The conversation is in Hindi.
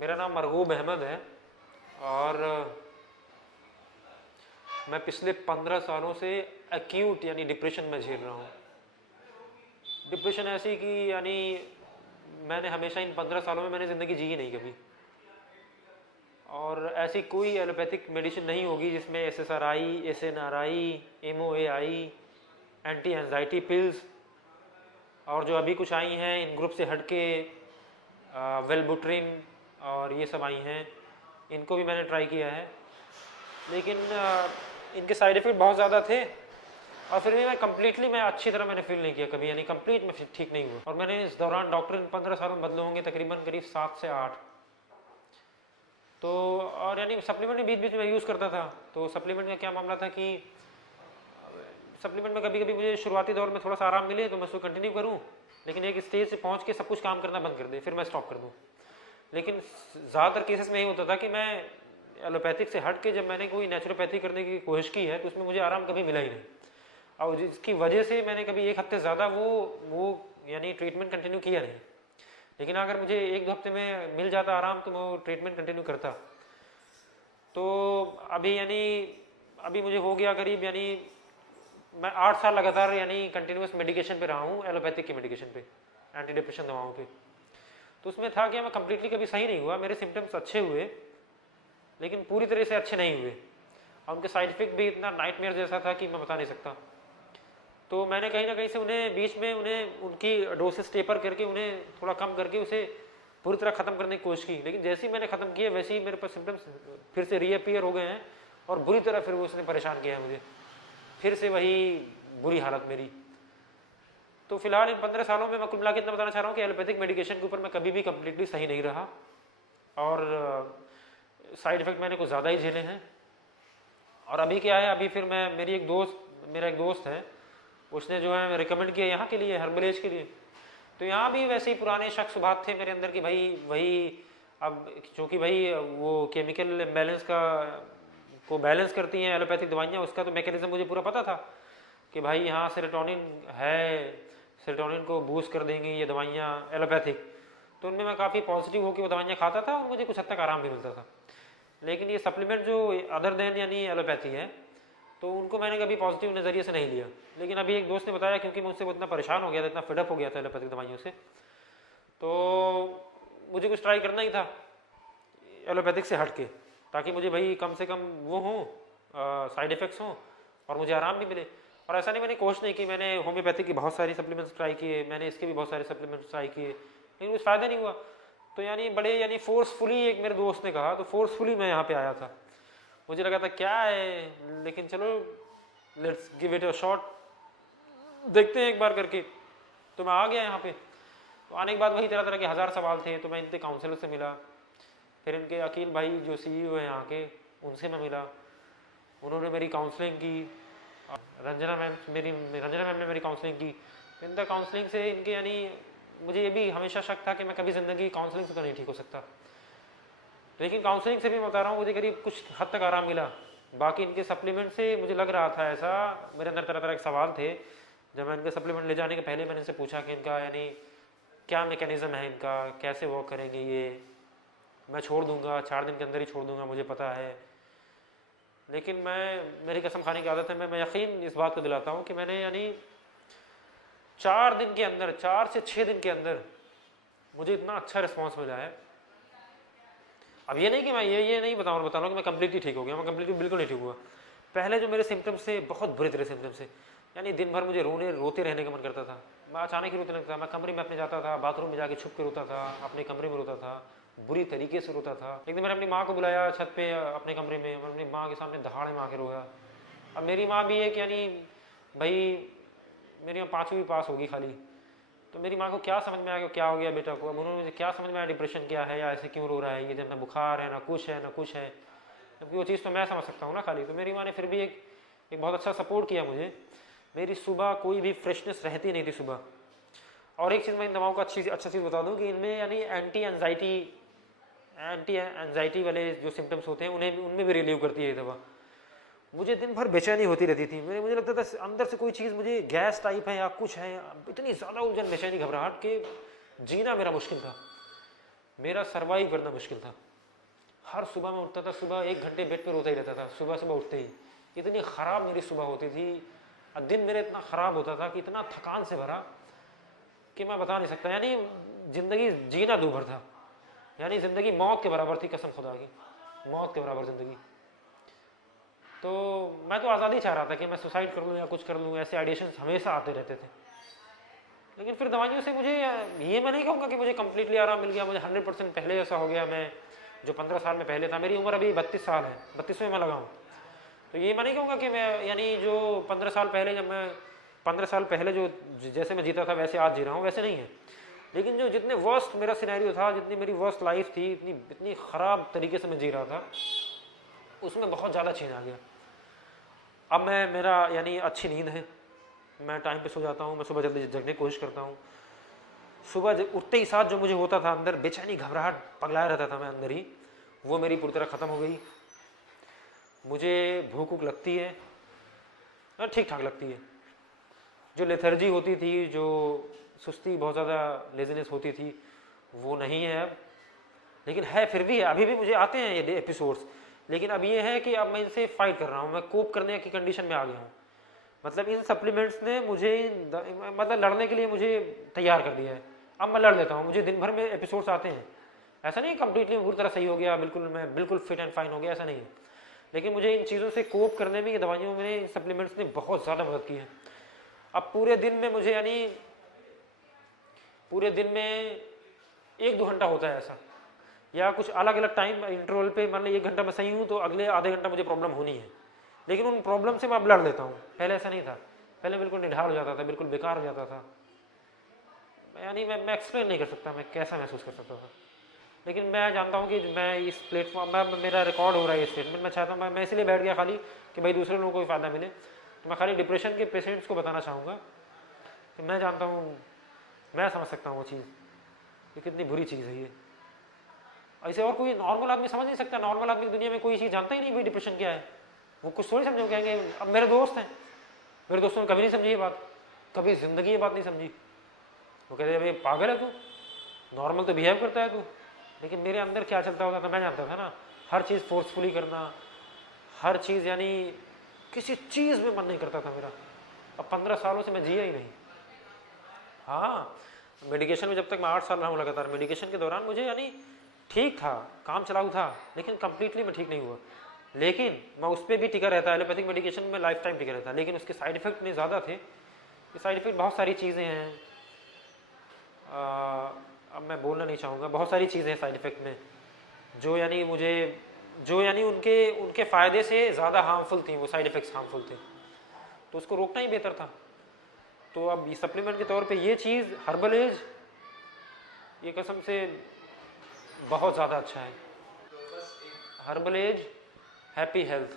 मेरा नाम मरगूब अहमद है और मैं पिछले 15 सालों से एक्यूट यानी डिप्रेशन में झेल रहा हूँ। डिप्रेशन ऐसी कि यानी मैंने हमेशा इन 15 सालों में मैंने ज़िंदगी जी ही नहीं कभी, और ऐसी कोई एलोपैथिक मेडिसिन नहीं होगी जिसमें SSRI, SNRI, MOAI, anti anxiety pills और जो अभी कुछ आई हैं इन ग्रुप से हट के वेलबुट्रिन और ये सब आई हैं, इनको भी मैंने ट्राई किया है, लेकिन इनके साइड इफ़ेक्ट बहुत ज़्यादा थे और फिर भी मैं अच्छी तरह मैंने फील नहीं किया कभी, यानी कंप्लीट मैं ठीक नहीं हुआ। और मैंने इस दौरान डॉक्टर इन 15 सालों में बदले होंगे तकरीबन करीब 7 से 8। तो और यानी सप्लीमेंट भी बीच बीच में यूज़ करता था। तो सप्लीमेंट का क्या मामला था कि सप्लीमेंट में कभी कभी मुझे शुरुआती दौर में थोड़ा सा आराम मिले तो मैं उसको कंटिन्यू करूँ, लेकिन एक स्टेज से पहुँच के सब कुछ काम करना बंद कर दे, फिर मैं स्टॉप कर दूँ। लेकिन ज़्यादातर केसेस में यही होता था कि मैं एलोपैथिक से हट के जब मैंने कोई नेचुरोपैथी करने की कोशिश की है तो उसमें मुझे आराम कभी मिला ही नहीं, और जिसकी वजह से मैंने कभी 1 हफ्ते ज़्यादा वो यानी ट्रीटमेंट कंटिन्यू किया नहीं। लेकिन अगर मुझे 1-2 हफ्ते में मिल जाता आराम तो मैं वो ट्रीटमेंट कंटिन्यू करता। तो अभी मुझे हो गया करीब, यानी मैं 8 साल लगातार यानी कंटिन्यूस मेडिकेशन पे रहा हूँ, एलोपैथिक की मेडिकेशन पे, एंटी डिप्रेशन दवाओं पे। तो उसमें था कि मैं कंप्लीटली कभी सही नहीं हुआ, मेरे सिम्टम्स अच्छे हुए लेकिन पूरी तरह से अच्छे नहीं हुए, और उनके साइड इफेक्ट भी इतना नाइटमेयर जैसा था कि मैं बता नहीं सकता। तो मैंने कहीं ना कहीं से उन्हें बीच में उनकी डोसेस टेपर करके उन्हें थोड़ा कम करके उसे पूरी तरह ख़त्म करने की कोशिश की, लेकिन जैसे ही मैंने ख़त्म किया वैसे ही मेरे पास सिम्टम्स फिर से रीअपियर हो गए हैं और बुरी तरह फिर वो उसने परेशान किया है मुझे, फिर से वही बुरी हालत मेरी। तो फिलहाल इन 15 सालों में मैं कुल मिला के इतना बताना चाह रहा हूँ कि एलोपैथिक मेडिकेशन के ऊपर मैं कभी भी कम्प्लीटली सही नहीं रहा, और साइड इफेक्ट मैंने कुछ ज़्यादा ही झेले हैं। और अभी क्या है, अभी फिर मैं मेरा एक दोस्त है, उसने जो है रिकमेंड किया यहाँ के लिए, हर्बलेज के लिए। तो यहाँ भी वैसे ही पुराने शक शुबात थे मेरे अंदर कि भाई वही, अब चूँकि भाई वो केमिकल इम्बैलेंस को बैलेंस करती हैं एलोपैथिक दवाइयाँ, उसका तो मैकेनिज्म मुझे पूरा पता था कि भाई यहाँ सेरोटोनिन है, सेरोटोनिन को बूस्ट कर देंगी ये दवाइयाँ एलोपैथिक। तो उनमें मैं काफ़ी पॉजिटिव होकर वो दवाइयाँ खाता था और मुझे कुछ हद तक आराम भी मिलता था। लेकिन ये सप्लीमेंट जो अदर देन यानी एलोपैथी है, तो उनको मैंने कभी पॉजिटिव नज़रिए से नहीं लिया। लेकिन अभी एक दोस्त ने बताया, क्योंकि मैं उससे इतना परेशान हो गया था, इतना फिडअप हो गया था एलोपैथिक दवाइयों से, तो मुझे कुछ ट्राई करना ही था एलोपैथिक से हट के, ताकि मुझे भाई कम से कम वो हो, साइड इफ़ेक्ट्स हों और मुझे आराम भी मिले। और ऐसा नहीं मैंने कोशिश नहीं की, मैंने होम्योपैथिक की बहुत सारी सप्लीमेंट्स ट्राई किए, मैंने इसके भी बहुत सारे सप्लीमेंट्स ट्राई किए, लेकिन कुछ फ़ायदा नहीं हुआ। तो यानी फोर्सफुली, एक मेरे दोस्त ने कहा तो फोर्सफुली मैं यहाँ पे आया था। मुझे लगा था क्या है, लेकिन चलो let's give it a shot, देखते हैं एक बार करके। तो मैं आ गया यहाँ पे। तो आने के बाद वही तरह तरह के 1000 सवाल थे। तो मैं इनके काउंसलर से मिला, फिर इनके अकील भाई जो CEO है यहाँ के, उनसे मैं मिला, उन्होंने मेरी काउंसलिंग की। रंजना मैम ने मेरी काउंसलिंग की। तो इनका काउंसलिंग से इनके यानी मुझे ये भी हमेशा शक था कि मैं कभी ज़िंदगी काउंसलिंग से तो नहीं ठीक हो सकता, लेकिन काउंसलिंग से भी मैं बता रहा हूँ मुझे करीब कुछ हद तक आराम मिला। बाकी इनके सप्लीमेंट से मुझे लग रहा था ऐसा, मेरे अंदर तरह तरह के सवाल थे। जब मैं इनके सप्लीमेंट ले जाने के पहले मैंने इनसे पूछा कि इनका यानी क्या मैकेनिज़्म है इनका, कैसे वर्क करेंगे ये, मैं छोड़ दूंगा 4 दिन के अंदर ही छोड़ दूंगा मुझे पता है, लेकिन मेरी कसम खाने की आदत है, मैं यकीन इस बात को दिलाता हूँ कि मैंने यानी 4 दिन के अंदर, 4 से 6 दिन के अंदर मुझे इतना अच्छा रिस्पॉन्स मिला है। अब ये नहीं कि मैं ये नहीं बता रहा हूँ कि मैं कंप्लीटली ठीक हो गया, मैं कंप्लीटली बिल्कुल नहीं ठीक हुआ। पहले जो मेरे सिम्टम्स थे बहुत बुरे तरह सिम्टम्स थे, यानी दिन भर मुझे रोते रहने का मन करता था, मैं अचानक ही रोने लगता था, मैं कमरे में अपने जाता था, बाथरूम में जाके छुप के रोता था, अपने कमरे में रोता था, बुरी तरीके से रोता था। एक दिन मैंने अपनी माँ को बुलाया छत पे अपने कमरे में, मैं अपनी माँ के सामने दहाड़े मार के रोया। अब मेरी माँ भी एक यानी भाई मेरी माँ 5वीं पास होगी खाली, तो मेरी माँ को क्या समझ में आया क्या हो गया बेटा को। अब उन्होंने मुझे क्या समझ में आया डिप्रेशन क्या है या ऐसे क्यों रो रहा है ये, जब ना बुखार है ना कुछ है ना कुछ है, जबकि वो चीज़ तो मैं समझ सकता हूँ ना खाली। तो मेरी माँ ने फिर भी एक बहुत अच्छा सपोर्ट किया मुझे। मेरी सुबह कोई भी फ्रेशनेस रहती नहीं थी सुबह। और एक चीज़ मैं इन दवाओं का अच्छा चीज़ बता दूँ कि इनमें यानी एंटी एंजाइटी वाले जो सिम्टम्स होते हैं उनमें भी रिलीव करती है ये दवा। मुझे दिन भर बेचैनी होती रहती थी, मुझे लगता था अंदर से कोई चीज़ मुझे गैस टाइप है या कुछ है, इतनी ज़्यादा उलझन बेचैनी घबराहट के जीना मेरा मुश्किल था। मेरा सर्वाइव करना मुश्किल था। हर सुबह मैं उठता था, सुबह 1 घंटे बेड पे रोता ही रहता था, सुबह सुबह उठते ही। इतनी ख़राब मेरी सुबह होती थी, दिन मेरा इतना ख़राब होता था कि इतना थकान से भरा कि मैं बता नहीं सकता। यानी ज़िंदगी जीना दूभर था, यानी ज़िंदगी मौत के बराबर थी, कसम खुदा की, मौत के बराबर ज़िंदगी। तो मैं तो आज़ादी चाह रहा था कि मैं सुसाइड कर लूँ या कुछ कर लूँ, ऐसे आइडिएशंस हमेशा आते रहते थे। लेकिन फिर दवाइयों से मुझे, ये मैं नहीं कहूँगा कि मुझे कम्प्लीटली आराम मिल गया, मुझे 100% पहले जैसा हो गया। मैं जो 15 साल में पहले था, मेरी उम्र अभी 32 साल है, 32वें में लगा हूँ। तो ये मैं नहीं कहूँगा कि मैं, यानी जो 15 साल पहले, जब मैं 15 साल पहले जो जैसे मैं जीता था वैसे आज जी रहा हूँ, वैसे नहीं है। लेकिन जो जितने वर्स्ट मेरा सिनेरियो था, जितनी मेरी वर्स्ट लाइफ थी, इतनी ख़राब तरीके से मैं जी रहा था, उसमें बहुत ज़्यादा चेंज आ गया। अब मेरा यानी अच्छी नींद है, मैं टाइम पे सो जाता हूँ, मैं सुबह जल्दी जगने की कोशिश करता हूँ। सुबह उठते ही साथ जो मुझे होता था अंदर, बेचैनी, घबराहट, पगलाया रहता था मैं अंदर ही, वो मेरी पूरी तरह ख़त्म हो गई। मुझे भूख वूख लगती है, ठीक ठाक लगती है। जो लेथर्जी होती थी, जो सुस्ती, बहुत ज़्यादा लेजीनेस होती थी, वो नहीं है अब। लेकिन है, फिर भी है, अभी भी मुझे आते हैं ये एपिसोड्स। लेकिन अब ये है कि अब मैं इनसे फाइट कर रहा हूँ, मैं कोप करने की कंडीशन में आ गया हूँ। मतलब इन सप्लीमेंट्स ने मुझे मतलब लड़ने के लिए मुझे तैयार कर दिया है। अब मैं लड़ लेता हूँ, मुझे दिन भर में एपिसोड्स आते हैं। ऐसा नहीं कम्प्लीटली पूरी तरह सही हो गया, बिल्कुल मैं बिल्कुल फिट एंड फाइन हो गया, ऐसा नहीं है। लेकिन मुझे इन चीज़ों से कोप करने में, दवाइयों में, इन सप्लीमेंट्स ने बहुत ज़्यादा मदद की है। अब पूरे दिन में मुझे, यानी पूरे दिन में 1-2 घंटा होता है ऐसा, या कुछ अलग अलग टाइम इंटरवल पे, मतलब 1 घंटा मैं सही हूँ तो अगले आधे घंटा मुझे प्रॉब्लम होनी है। लेकिन उन प्रॉब्लम से मैं अब लड़ लेता हूँ, पहले ऐसा नहीं था। पहले बिल्कुल निढाल हो जाता था, बिल्कुल बेकार हो जाता था। यानी मैं एक्सप्लेन नहीं कर सकता मैं कैसा महसूस कर सकता था। लेकिन मैं जानता हूँ कि मैं इस प्लेटफॉर्म में, मेरा रिकॉर्ड हो रहा है ये स्टेटमेंट, मैं चाहता हूँ, मैं इसलिए बैठ गया खाली कि भाई दूसरे लोगों को भी फ़ायदा मिले। तो मैं खाली डिप्रेशन के पेशेंट्स को बताना चाहूँगा कि मैं जानता हूँ, मैं समझ सकता हूँ वो चीज़, ये कितनी बुरी चीज़ है ये। ऐसे और कोई नॉर्मल आदमी समझ नहीं सकता। नॉर्मल आदमी दुनिया में कोई चीज़ जानता ही नहीं भाई डिप्रेशन क्या है। वो कुछ थोड़ी समझो, कहेंगे। अब मेरे दोस्त हैं, मेरे दोस्तों ने कभी नहीं समझी ये बात, कभी ज़िंदगी ये बात नहीं समझी। वो कहते हैं भाई पागल है तू, नॉर्मल तो बिहेव करता है तू। लेकिन मेरे अंदर क्या चलता होता था मैं जानता था ना। हर चीज़ फोर्सफुली करना, हर चीज़, यानी किसी चीज़ में मन नहीं करता था मेरा। अब 15 सालों से मैं जिया ही नहीं। हाँ, मेडिकेशन में जब तक मैं 8 साल रहा हूँ लगातार, मेडिकेशन के दौरान मुझे, यानी ठीक था, काम चलाऊ था, लेकिन कंप्लीटली मैं ठीक नहीं हुआ। लेकिन मैं उस पर भी टिका रहता, एलोपैथिक मेडिकेशन में लाइफ टाइम टिका रहता। लेकिन उसके साइड इफेक्ट इतने ज़्यादा थे। ये साइड इफेक्ट बहुत सारी चीज़ें हैं, अब मैं बोलना नहीं चाहूँगा, बहुत सारी चीज़ें हैं साइड इफेक्ट में, जो यानी मुझे, जो यानी उनके उनके फ़ायदे से ज़्यादा हार्मफुल थी, वो साइड इफ़ेक्ट्स हार्मफुल थे। तो उसको रोकना ही बेहतर था। तो अब ये सप्लीमेंट के तौर पे ये चीज़ हर्बल एज, ये कसम से बहुत ज़्यादा अच्छा है। Herbal age, happy health.